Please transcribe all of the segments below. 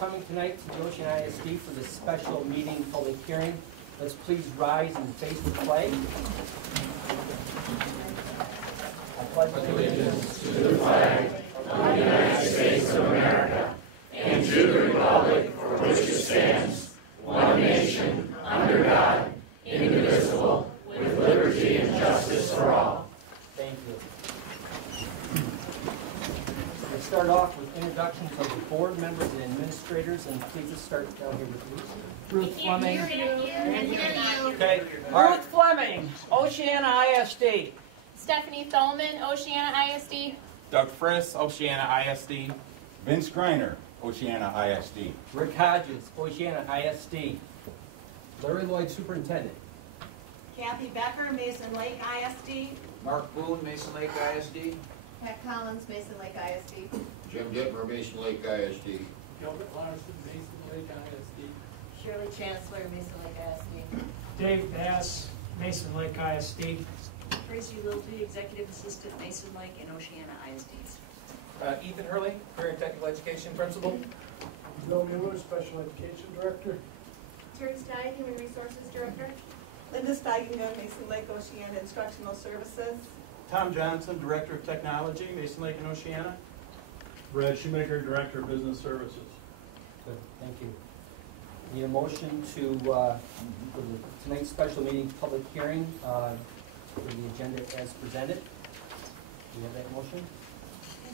coming tonight to the Oceana ISD for this special meeting public hearing. Let's please rise and face the flag. I pledge allegiance to the flag of the United States of America and to the republic for which it stands, one nation, under God, indivisible, with liberty and justice for all. Thank you. We'll start off with introductions of the board members and administrators, and please just start down here with Ruth Fleming. Okay. All right. Ruth Fleming, Oceana ISD. Stephanie Tholman, Oceana ISD. Doug Friss, Oceana ISD. Vince Greiner, Oceana ISD. Rick Hodges, Oceana ISD. Larry Lloyd, Superintendent. Kathy Becker, Mason Lake ISD. Mark Boone, Mason Lake ISD. Pat Collins, Mason Lake ISD. Jim Dittmer, Mason Lake ISD. Gilbert Larson, Mason Lake ISD. Shirley Chancellor, Mason Lake ISD. Dave Bass, Mason Lake ISD. Tracy Littleton, Executive Assistant, Mason Lake and Oceana ISDs. Ethan Hurley, Career and Technical Education Principal. Bill Mueller, Special Education Director. Terry Stein, Human Resources Director. Linda Steigenman, Mason Lake Oceana Instructional Services. Tom Johnson, Director of Technology, Mason Lake and Oceana. Brad Shoemaker, Director of Business Services. Good, thank you. Need a motion to, for tonight's special meeting public hearing, for the agenda as presented. Do you have that motion?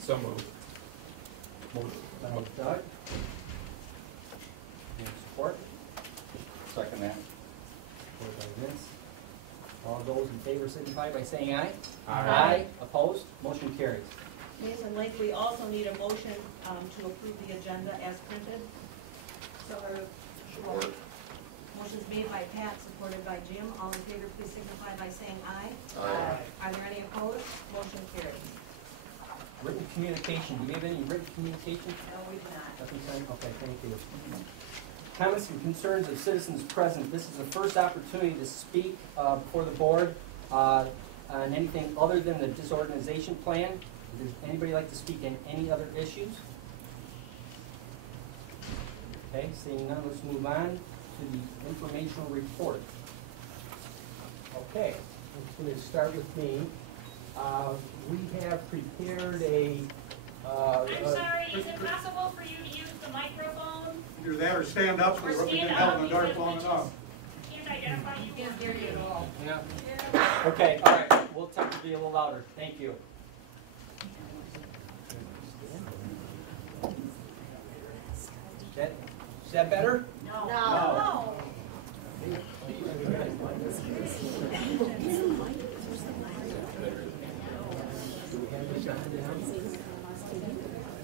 So moved. Motion by Doug. Any support? Second that. Support by Vince. All those in favor signify by saying aye. Aye. Opposed? Motion carries. Mason Lake, we also need a motion to approve the agenda as printed. So Support. motion's made by Pat, supported by Jim. All in favor, please signify by saying aye. Aye. Are there any opposed? Motion carries. Written communication. Do you have any written communication? No, we do not. Nothing signed? Okay, thank you. Comments and concerns of citizens present. This is the first opportunity to speak before the board on anything other than the disorganization plan. Does anybody like to speak on any other issues? Okay, seeing none, let's move on to the informational report. Okay, I'm going to start with me. We have prepared a... I'm sorry, is it possible for you to use the microphone? Either that or stand up so Or we stand can up help in the dark because long we enough. can't identify you. Can't hear you at all. Yeah. Okay, all right, we'll attempt to be a little louder. Thank you. Is that better? No.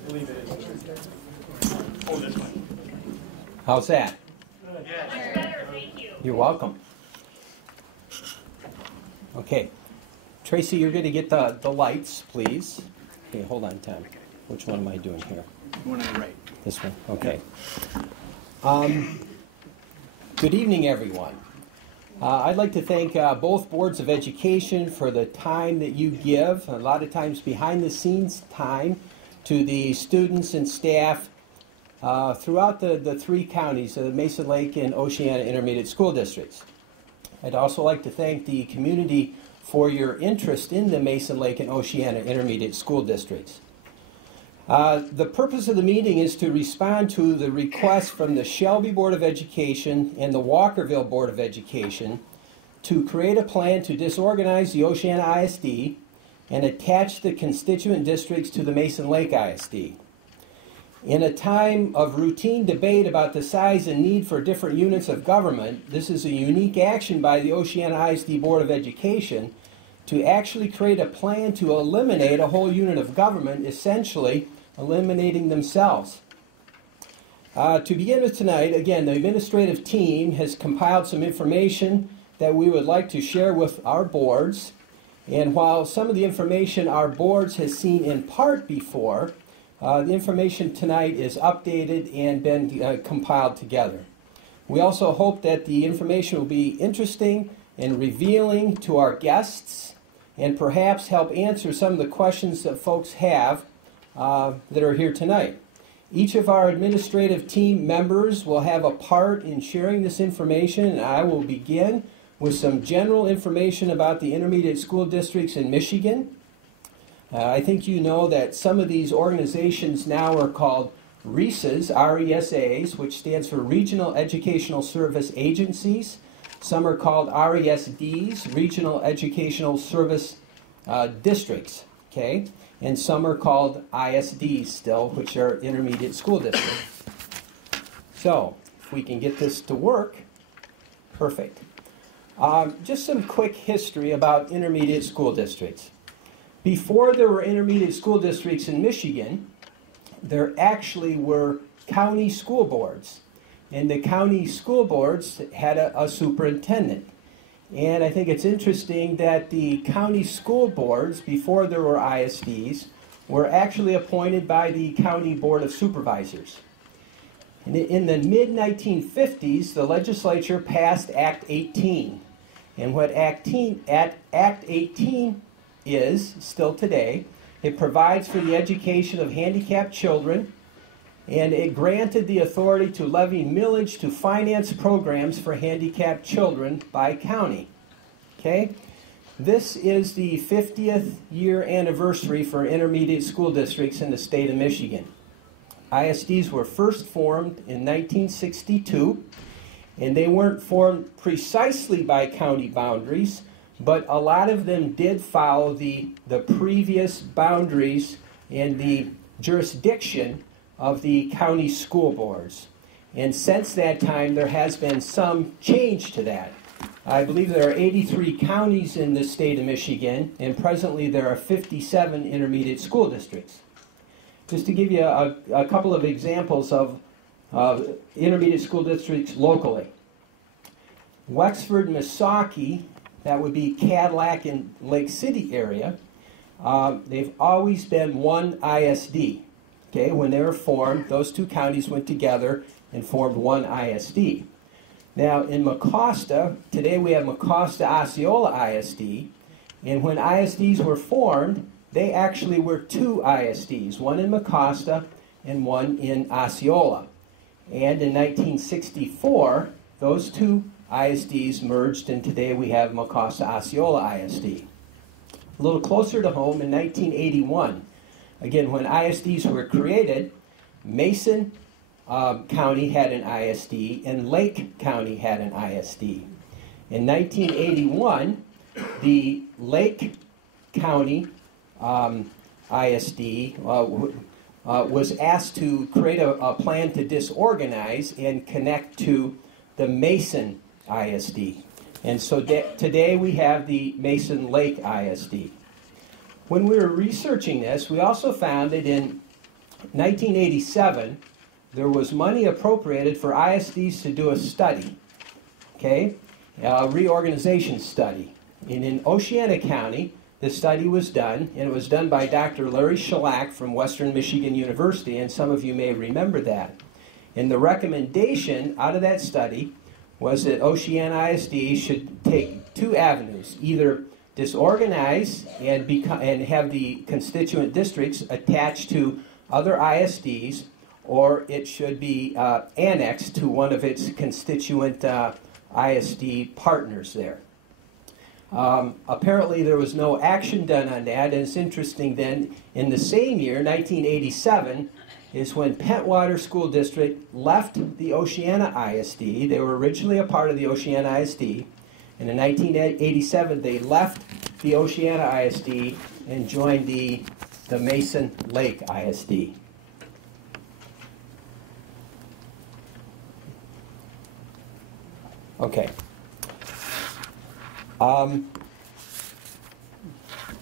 Believe it is. Oh, this one. How's that? Much better, thank you. You're welcome. Okay. Tracy, you're going to get the lights, please. Okay, hold on, Tom. Which one am I doing here? One on the right. This one, okay. Good evening, everyone. I'd like to thank both boards of education for the time that you give, a lot of times behind the scenes time, to the students and staff throughout the three counties, the Mason Lake and Oceana Intermediate School Districts. I'd also like to thank the community for your interest in the Mason Lake and Oceana Intermediate School Districts. The purpose of the meeting is to respond to the request from the Shelby Board of Education and the Walkerville Board of Education to create a plan to disorganize the Oceana ISD and attach the constituent districts to the Mason Lake ISD. In a time of routine debate about the size and need for different units of government, this is a unique action by the Oceana ISD Board of Education to actually create a plan to eliminate a whole unit of government, essentially eliminating themselves. To begin with tonight, again, the administrative team has compiled some information that we would like to share with our boards. And while some of the information our boards has seen in part before, the information tonight is updated and been compiled together. We also hope that the information will be interesting and revealing to our guests and perhaps help answer some of the questions that folks have that are here tonight. Each of our administrative team members will have a part in sharing this information, and I will begin with some general information about the intermediate school districts in Michigan. I think you know that some of these organizations now are called RESAs, R-E-S-As, which stands for Regional Educational Service Agencies. Some are called RESDs, Regional Educational Service Districts, okay? And some are called ISDs still, which are intermediate school districts. So, if we can get this to work, perfect. Just some quick history about intermediate school districts. Before there were intermediate school districts in Michigan, there actually were county school boards. And the county school boards had a superintendent. And I think it's interesting that the county school boards, before there were ISDs, were actually appointed by the County Board of Supervisors. And in the mid-1950s, the legislature passed Act 18. And what Act 18 is, still today, it provides for the education of handicapped children, and it granted the authority to levy millage to finance programs for handicapped children by county. Okay? This is the 50th year anniversary for intermediate school districts in the state of Michigan. ISDs were first formed in 1962, and they weren't formed precisely by county boundaries, but a lot of them did follow the previous boundaries and the jurisdiction of the county school boards. And since that time, there has been some change to that. I believe there are 83 counties in the state of Michigan, and presently there are 57 intermediate school districts. Just to give you a couple of examples of intermediate school districts locally. Wexford, Missaukee, that would be Cadillac and Lake City area, they've always been one ISD. Okay, when they were formed, those two counties went together and formed one ISD. Now, in Mecosta, today we have Mecosta-Osceola ISD, and when ISDs were formed, they actually were two ISDs, one in Mecosta and one in Osceola. And in 1964, those two ISDs merged, and today we have Mecosta-Osceola ISD. A little closer to home, in 1981, again, when ISDs were created, Mason County had an ISD and Lake County had an ISD. In 1981, the Lake County ISD was asked to create a plan to disorganize and connect to the Mason ISD. And so today we have the Mason Lake ISD. When we were researching this, we also found that in 1987, there was money appropriated for ISDs to do a study, okay, a reorganization study. And in Oceana County, the study was done, and it was done by Dr. Larry Shellac from Western Michigan University, and some of you may remember that. And the recommendation out of that study was that Oceana ISD should take two avenues, either disorganize and have the constituent districts attached to other ISDs, or it should be annexed to one of its constituent ISD partners there. Apparently there was no action done on that, and it's interesting then, in the same year, 1987, is when Pentwater School District left the Oceana ISD. They were originally a part of the Oceana ISD, and in 1987 they left the Oceana ISD and joined the Mason Lake ISD. Okay.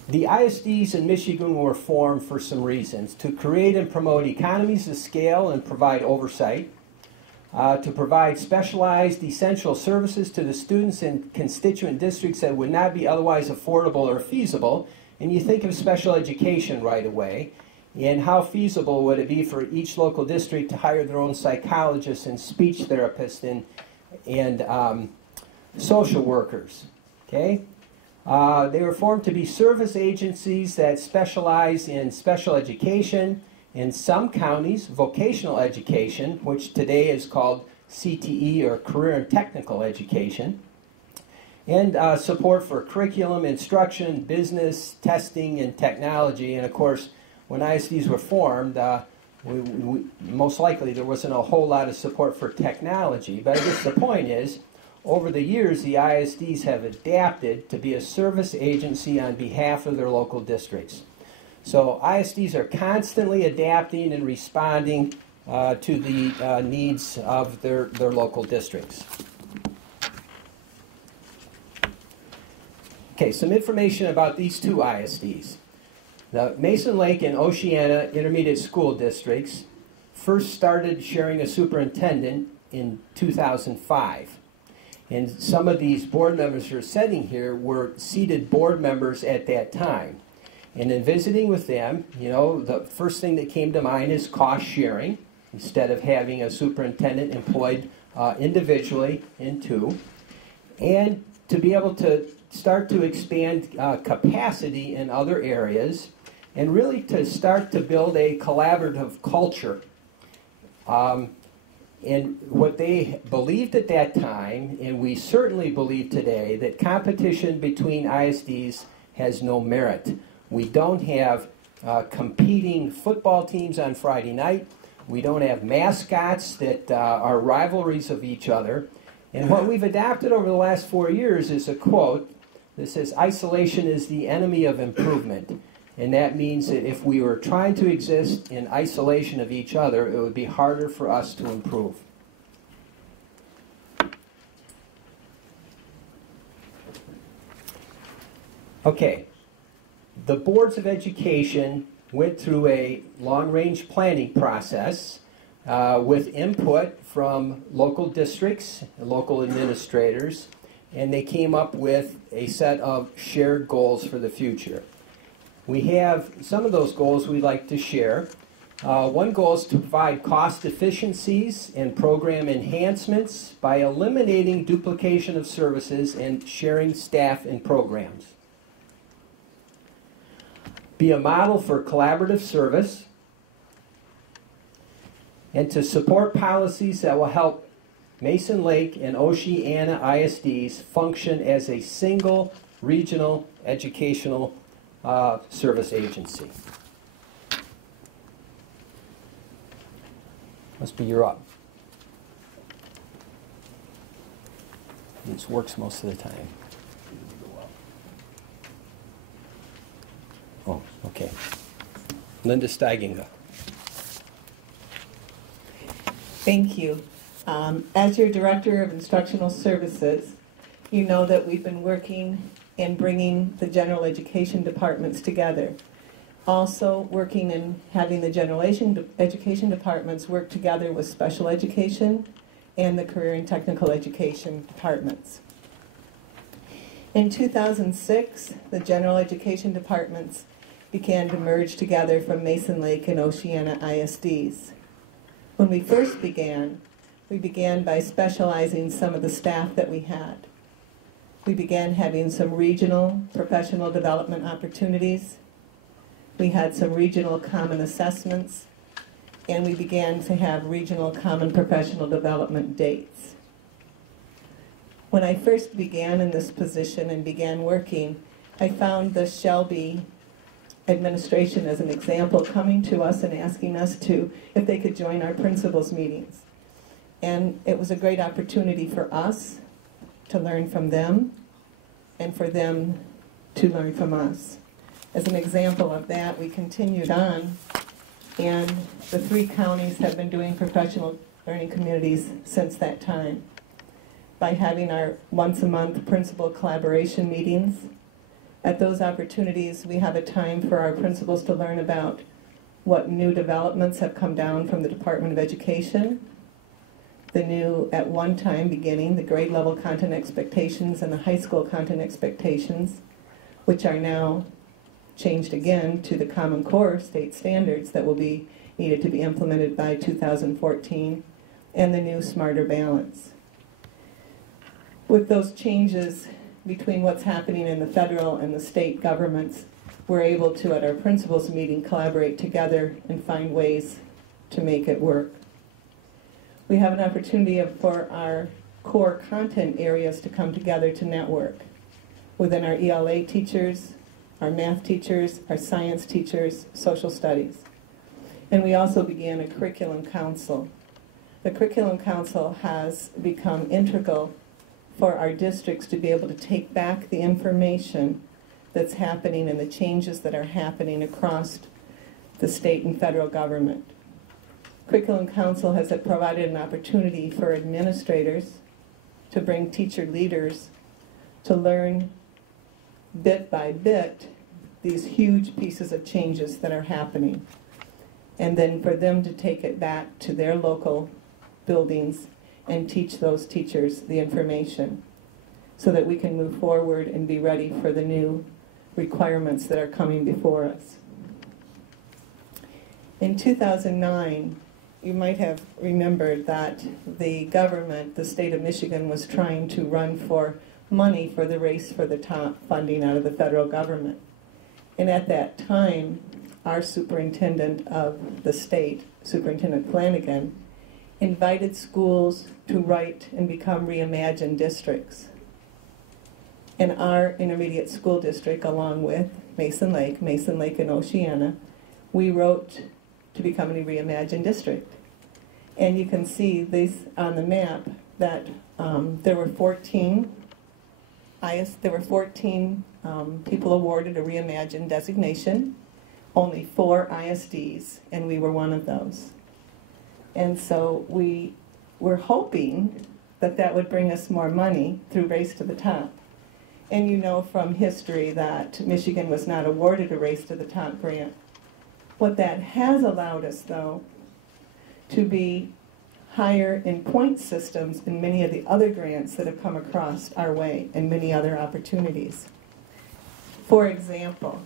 The ISDs in Michigan were formed for some reasons: to create and promote economies of scale and provide oversight, to provide specialized essential services to the students in constituent districts that would not be otherwise affordable or feasible. And you think of special education right away, and how feasible would it be for each local district to hire their own psychologists and speech therapists and social workers, okay? They were formed to be service agencies that specialize in special education In some counties, vocational education, which today is called CTE or Career and Technical Education, and support for curriculum, instruction, business, testing, and technology. And of course, when ISDs were formed, most likely there wasn't a whole lot of support for technology. But I guess the point is, over the years, the ISDs have adapted to be a service agency on behalf of their local districts. So ISDs are constantly adapting and responding to the needs of their local districts. Okay, some information about these two ISDs. The Mason Lake and Oceana Intermediate School Districts first started sharing a superintendent in 2005. And some of these board members who are sitting here were seated board members at that time. And in visiting with them, you know, the first thing that came to mind is cost sharing, instead of having a superintendent employed individually in two. And to be able to start to expand capacity in other areas, and really to start to build a collaborative culture. And what they believed at that time, and we certainly believe today, that competition between ISDs has no merit. We don't have competing football teams on Friday night. We don't have mascots that are rivalries of each other. And what we've adopted over the last 4 years is a quote that says, "Isolation is the enemy of improvement." And that means that if we were trying to exist in isolation of each other, it would be harder for us to improve. Okay, the boards of education went through a long-range planning process with input from local districts, local administrators, and they came up with a set of shared goals for the future. We have some of those goals we'd like to share. One goal is to provide cost efficiencies and program enhancements by eliminating duplication of services and sharing staff and programs. Be a model for collaborative service, and to support policies that will help Mason Lake and Oceana ISDs function as a single regional educational service agency. Must be you're up. This works most of the time. Oh, okay. Linda Steiginger. Thank you. As your Director of Instructional Services, you know that we've been working in bringing the general education departments together. Also working in having the general education departments work together with special education and the career and technical education departments. In 2006, the general education departments began to merge together from Mason Lake and Oceana ISDs. When we first began, we began by specializing some of the staff that we had. We began having some regional professional development opportunities. We had some regional common assessments, and we began to have regional common professional development dates. When I first began in this position and began working, I found the Shelby administration as an example coming to us and asking us if they could join our principals meetings. And it was a great opportunity for us to learn from them and for them to learn from us. As an example of that, we continued on, and the 3 counties have been doing professional learning communities since that time by having our once-a-month principal collaboration meetings. At those opportunities, we have a time for our principals to learn about what new developments have come down from the Department of Education, the new, at one time beginning, the grade level content expectations and the high school content expectations, which are now changed again to the Common Core state standards that will be needed to be implemented by 2014, and the new Smarter Balance. With those changes between what's happening in the federal and the state governments, we're able to, at our principals meeting, collaborate together and find ways to make it work. We have an opportunity for our core content areas to come together to network within our ELA teachers, our math teachers, our science teachers, social studies. And we also began a curriculum council. The curriculum council has become integral for our districts to be able to take back the information that's happening and the changes that are happening across the state and federal government. Curriculum Council has provided an opportunity for administrators to bring teacher leaders to learn bit by bit these huge pieces of changes that are happening, and then for them to take it back to their local buildings and teach those teachers the information so that we can move forward and be ready for the new requirements that are coming before us. In 2009, you might have remembered that the government, the state of Michigan, was trying to run for money for the Race for the Top funding out of the federal government. And at that time, our superintendent of the state, Superintendent Flanagan, invited schools to write and become reimagined districts. And our intermediate school district, along with Mason Lake and Oceana, we wrote to become a reimagined district. And you can see this on the map that there were 14 people awarded a reimagined designation, only 4 ISDs, and we were one of those. And so we were hoping that that would bring us more money through Race to the Top. And you know from history that Michigan was not awarded a Race to the Top grant. What that has allowed us, though, to be higher in point systems in many of the other grants that have come across our way and many other opportunities. For example,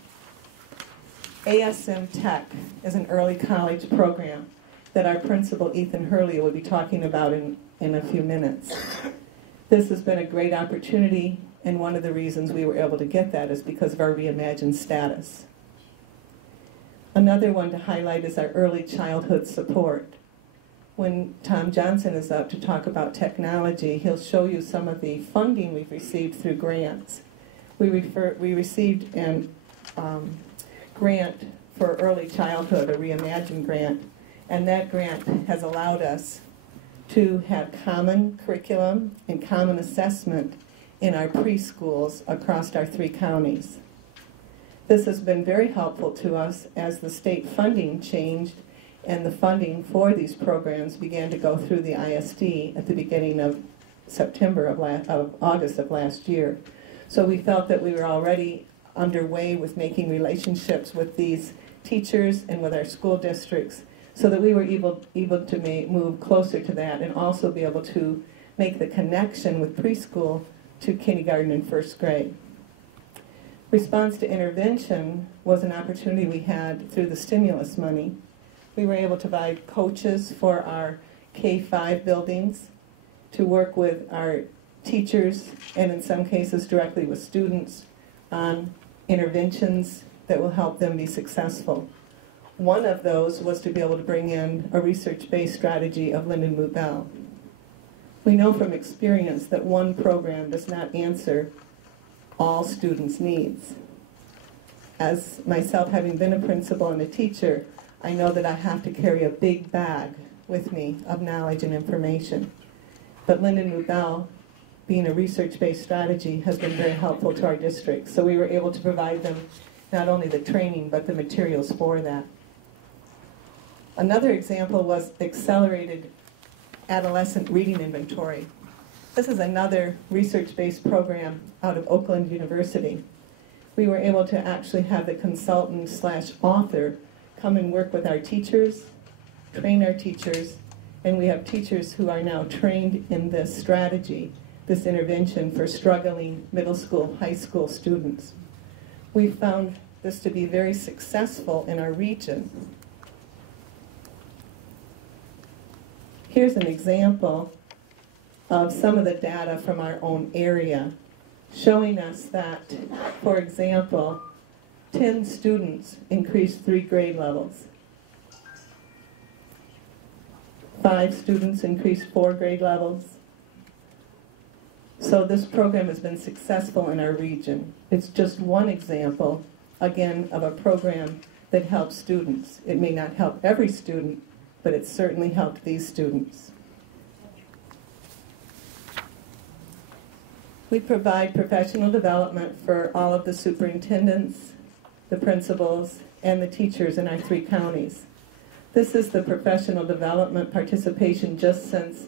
ASM Tech is an early college program that our principal, Ethan Hurley, will be talking about in a few minutes. This has been a great opportunity, and one of the reasons we were able to get that is because of our reimagined status. Another one to highlight is our early childhood support. When Tom Johnson is up to talk about technology, he'll show you some of the funding we've received through grants. We received a grant for early childhood, a reimagined grant, and that grant has allowed us to have common curriculum and common assessment in our preschools across our 3 counties. This has been very helpful to us as the state funding changed and the funding for these programs began to go through the ISD at the beginning of August of last year. So we felt that we were already underway with making relationships with these teachers and with our school districts so that we were able to move closer to that and also be able to make the connection with preschool to kindergarten and 1st grade. Response to intervention was an opportunity we had through the stimulus money. We were able to provide coaches for our K-5 buildings to work with our teachers and in some cases directly with students on interventions that will help them be successful. One of those was to be able to bring in a research-based strategy of Lyndon Bell. We know from experience that one program does not answer all students' needs. As myself having been a principal and a teacher, I know that I have to carry a big bag with me of knowledge and information. But Lyndon Bell, being a research-based strategy, has been very helpful to our district. So we were able to provide them not only the training, but the materials for that. Another example was accelerated adolescent reading inventory. This is another research-based program out of Oakland University. We were able to actually have the consultant/author come and work with our teachers, train our teachers, and we have teachers who are now trained in this strategy, this intervention for struggling middle school, high school students. We found this to be very successful in our region. Here's an example of some of the data from our own area, showing us that, for example, 10 students increased 3 grade levels. 5 students increased 4 grade levels. So this program has been successful in our region. It's just one example, again, of a program that helps students. It may not help every student, but it certainly helped these students. We provide professional development for all of the superintendents, the principals, and the teachers in our 3 counties. This is the professional development participation just since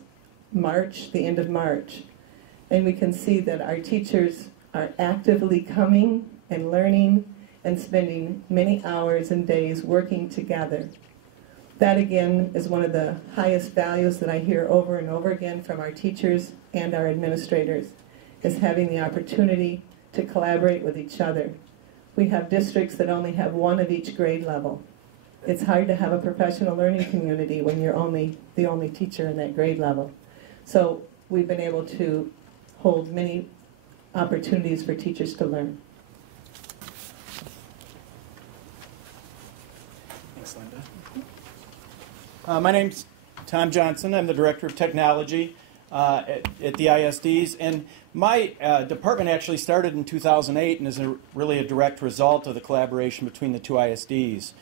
March, the end of March. And we can see that our teachers are actively coming and learning and spending many hours and days working together. That again is one of the highest values that I hear over and over again from our teachers and our administrators, is having the opportunity to collaborate with each other. We have districts that only have 1 of each grade level. It's hard to have a professional learning community when you're the only teacher in that grade level. So we've been able to hold many opportunities for teachers to learn. Thanks, Linda. My name's Tom Johnson. I'm the Director of Technology at the ISDs. And my department actually started in 2008 and is really a direct result of the collaboration between the 2 ISDs.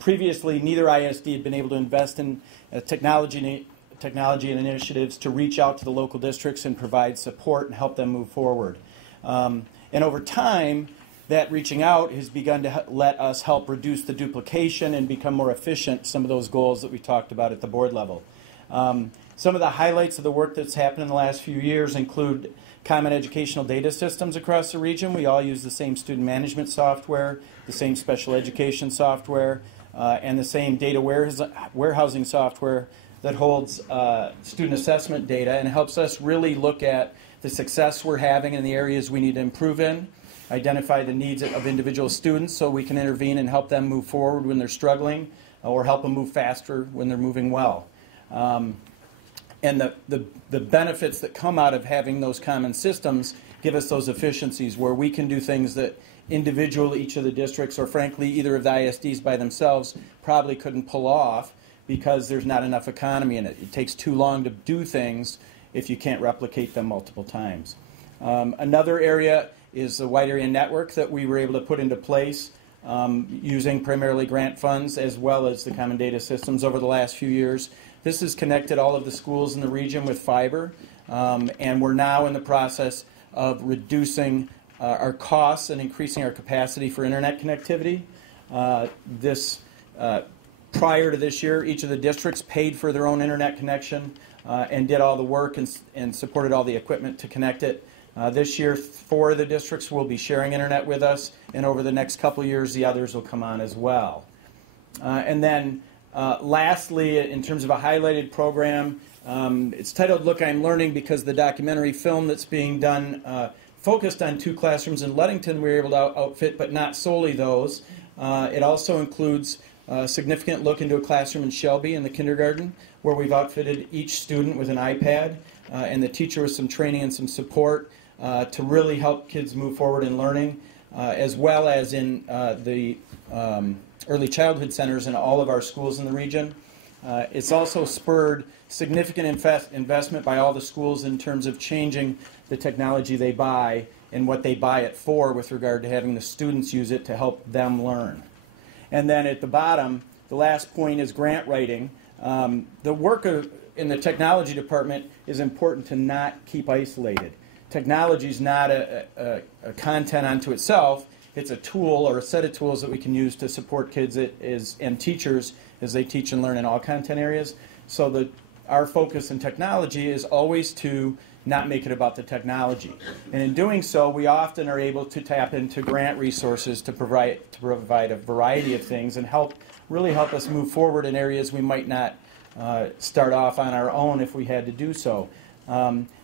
Previously, neither ISD had been able to invest in technology and initiatives to reach out to the local districts and provide support and help them move forward. And over time, that reaching out has begun to let us help reduce the duplication and become more efficient, some of those goals that we talked about at the board level. Some of the highlights of the work that's happened in the last few years include common educational data systems across the region. We all use the same student management software, the same special education software, and the same data warehousing software that holds student assessment data and helps us really look at the success we're having in the areas we need to improve in, identify the needs of individual students so we can intervene and help them move forward when they're struggling or help them move faster when they're moving well. And the benefits that come out of having those common systems give us those efficiencies where we can do things that individually each of the districts or frankly either of the ISDs by themselves probably couldn't pull off because there's not enough economy in it. It takes too long to do things if you can't replicate them multiple times. Another area is the wide area network that we were able to put into place using primarily grant funds as well as the common data systems over the last few years. This has connected all of the schools in the region with fiber, and we're now in the process of reducing our costs and increasing our capacity for internet connectivity. Prior to this year, each of the districts paid for their own internet connection and did all the work and supported all the equipment to connect it. This year, 4 of the districts will be sharing internet with us, and over the next couple of years, the others will come on as well. And then lastly, in terms of a highlighted program, it's titled Look, I'm Learning because the documentary film that's being done focused on 2 classrooms in Ludington we were able to outfit, but not solely those. It also includes a significant look into a classroom in Shelby in the kindergarten where we've outfitted each student with an iPad and the teacher with some training and some support to really help kids move forward in learning, as well as in the early childhood centers in all of our schools in the region. It's also spurred significant investment by all the schools in terms of changing the technology they buy and what they buy it for with regard to having the students use it to help them learn. And then at the bottom, the last point is grant writing. The work in the technology department is important to not keep isolated. Technology is not a content unto itself. It's a tool or a set of tools that we can use to support kids and teachers as they teach and learn in all content areas. So our focus in technology is always to not make it about the technology. And in doing so, we often are able to tap into grant resources to provide a variety of things and really help us move forward in areas we might not start off on our own if we had to do so.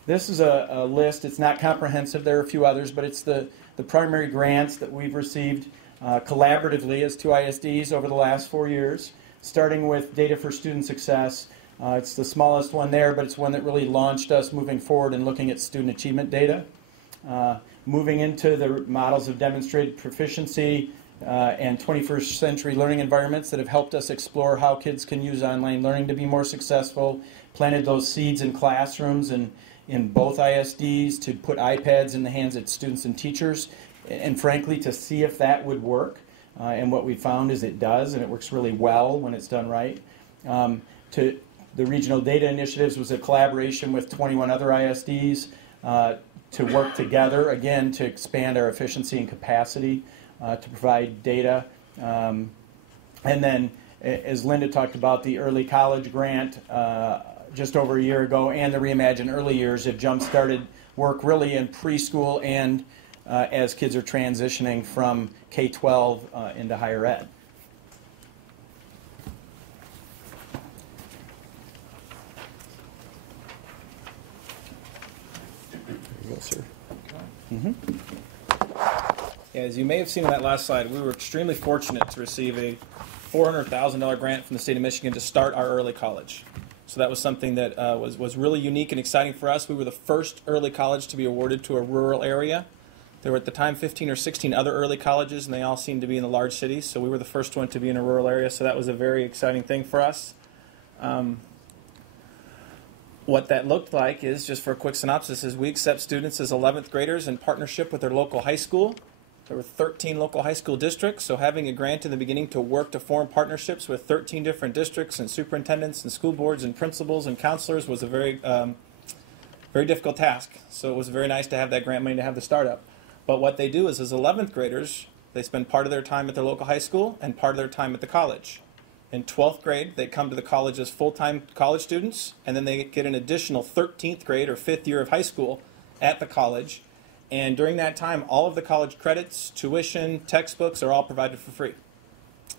This is a list. It's not comprehensive. There are a few others, but it's the primary grants that we've received collaboratively as 2 ISDs over the last 4 years, starting with Data for Student Success. It's the smallest one there, but it's one that really launched us moving forward and looking at student achievement data. Moving into the models of demonstrated proficiency, and 21st century learning environments that have helped us explore how kids can use online learning to be more successful, planted those seeds in classrooms and in both ISDs to put iPads in the hands of students and teachers, and frankly to see if that would work. And what we found is it does, and it works really well when it's done right. The regional data initiatives was a collaboration with 21 other ISDs to work together, again, to expand our efficiency and capacity to provide data. And then, as Linda talked about, the early college grant just over a year ago and the Reimagine Early Years have jump-started work really in preschool and as kids are transitioning from K-12 into higher ed. Sir. As you may have seen on that last slide, we were extremely fortunate to receive a $400,000 grant from the state of Michigan to start our early college. So that was something that was really unique and exciting for us. We were the first early college to be awarded to a rural area. There were at the time 15 or 16 other early colleges, and they all seemed to be in the large cities. So we were the first one to be in a rural area, so that was a very exciting thing for us. What that looked like is, just for a quick synopsis, is we accept students as 11th graders in partnership with their local high school. There were 13 local high school districts, so having a grant in the beginning to work to form partnerships with 13 different districts and superintendents and school boards and principals and counselors was a very difficult task. So it was very nice to have that grant money to have the startup. But what they do is, as 11th graders, they spend part of their time at their local high school and part of their time at the college. In 12th grade, they come to the college as full-time college students, and then they get an additional 13th grade or 5th year of high school at the college. And during that time, all of the college credits, tuition, textbooks are all provided for free.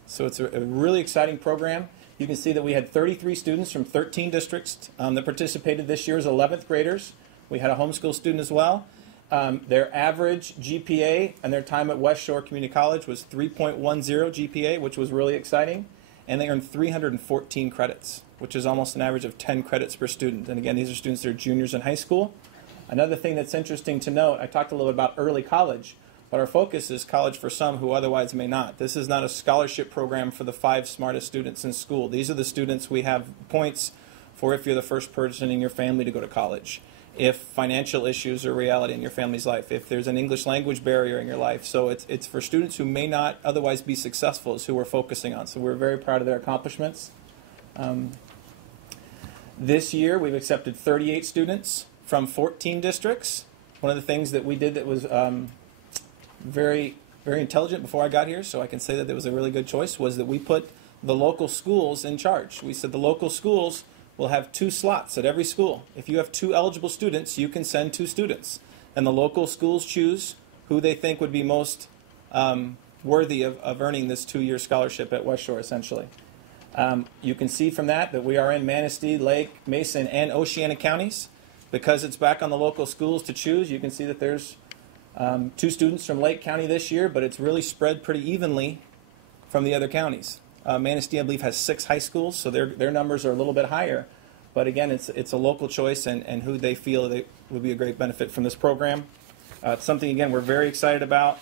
So it's a really exciting program. You can see that we had 33 students from 13 districts that participated this year as 11th graders. We had a homeschool student as well. Their average GPA and their time at West Shore Community College was 3.10 GPA, which was really exciting. And they earned 314 credits, which is almost an average of 10 credits per student. And again, these are students that are juniors in high school. Another thing that's interesting to note, I talked a little bit about early college, but our focus is college for some who otherwise may not. This is not a scholarship program for the 5 smartest students in school. These are the students we have points for if you're the first person in your family to go to college, if financial issues are a reality in your family's life, if there's an English language barrier in your life. So it's for students who may not otherwise be successful is who we're focusing on. So we're very proud of their accomplishments. This year we've accepted 38 students from 14 districts. One of the things that we did that was very, very intelligent before I got here, so I can say that it was a really good choice, was that we put the local schools in charge. We said the local schools will have 2 slots at every school. If you have 2 eligible students, you can send 2 students. And the local schools choose who they think would be most worthy of earning this 2-year scholarship at West Shore, essentially. You can see from that we are in Manistee, Lake, Mason, and Oceana counties. Because it's back on the local schools to choose, you can see that there's 2 students from Lake County this year, but it's really spread pretty evenly from the other counties. Manistee, I believe, has 6 high schools, so their numbers are a little bit higher. But again, it's a local choice and who they feel they would be a great benefit from this program. It's something, again, we're very excited about.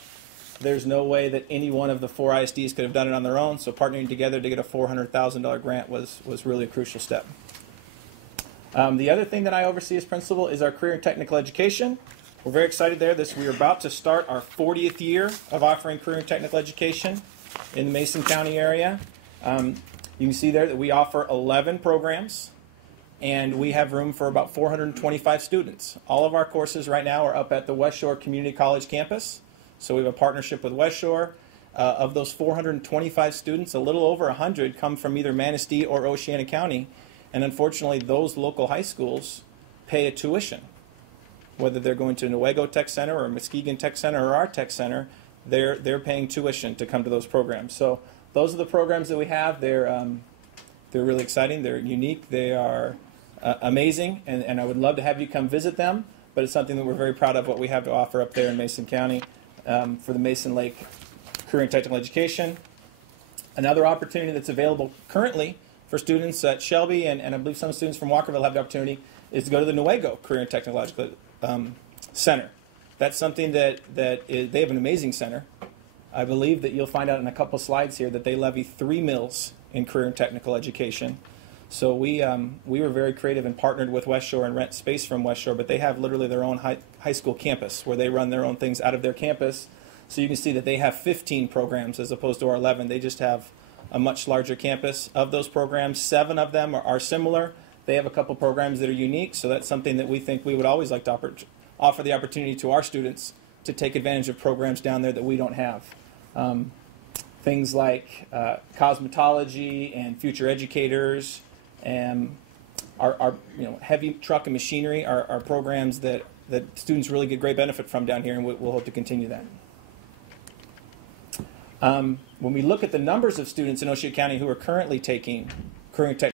There's no way that any one of the 4 ISDs could have done it on their own, so partnering together to get a $400,000 grant was really a crucial step. The other thing that I oversee as principal is our career and technical education. We're very excited there. We are about to start our 40th year of offering career and technical education in the Mason County area. You can see there that we offer 11 programs, and we have room for about 425 students. All of our courses right now are up at the West Shore Community College campus. So we have a partnership with West Shore. Of those 425 students, a little over 100 come from either Manistee or Oceana County. And unfortunately, those local high schools pay a tuition. Whether they're going to Newaygo Tech Center or Muskegon Tech Center or our Tech Center, they're paying tuition to come to those programs. So those are the programs that we have. They're really exciting. They're unique. They are amazing. And I would love to have you come visit them. But it's something that we're very proud of what we have to offer up there in Mason County for the Mason Lake Career and Technical Education. Another opportunity that's available currently for students at Shelby, and I believe some students from Walkerville have the opportunity, is to go to the Newaygo Career and Technological Center. That's something that they have an amazing center. I believe that you'll find out in a couple slides here that they levy 3 mills in career and technical education. So we were very creative and partnered with West Shore and rent space from West Shore, but they have literally their own high school campus where they run their own things out of their campus. So you can see that they have 15 programs as opposed to our 11. They just have a much larger campus. Of those programs, 7 of them are similar. They have a couple programs that are unique, so that's something that we think we would always like to offer the opportunity to our students to take advantage of programs down there that we don't have. Things like cosmetology and future educators and our heavy truck and machinery are programs that students really get great benefit from down here, and we'll hope to continue that. When we look at the numbers of students in Oceana County who are currently taking career and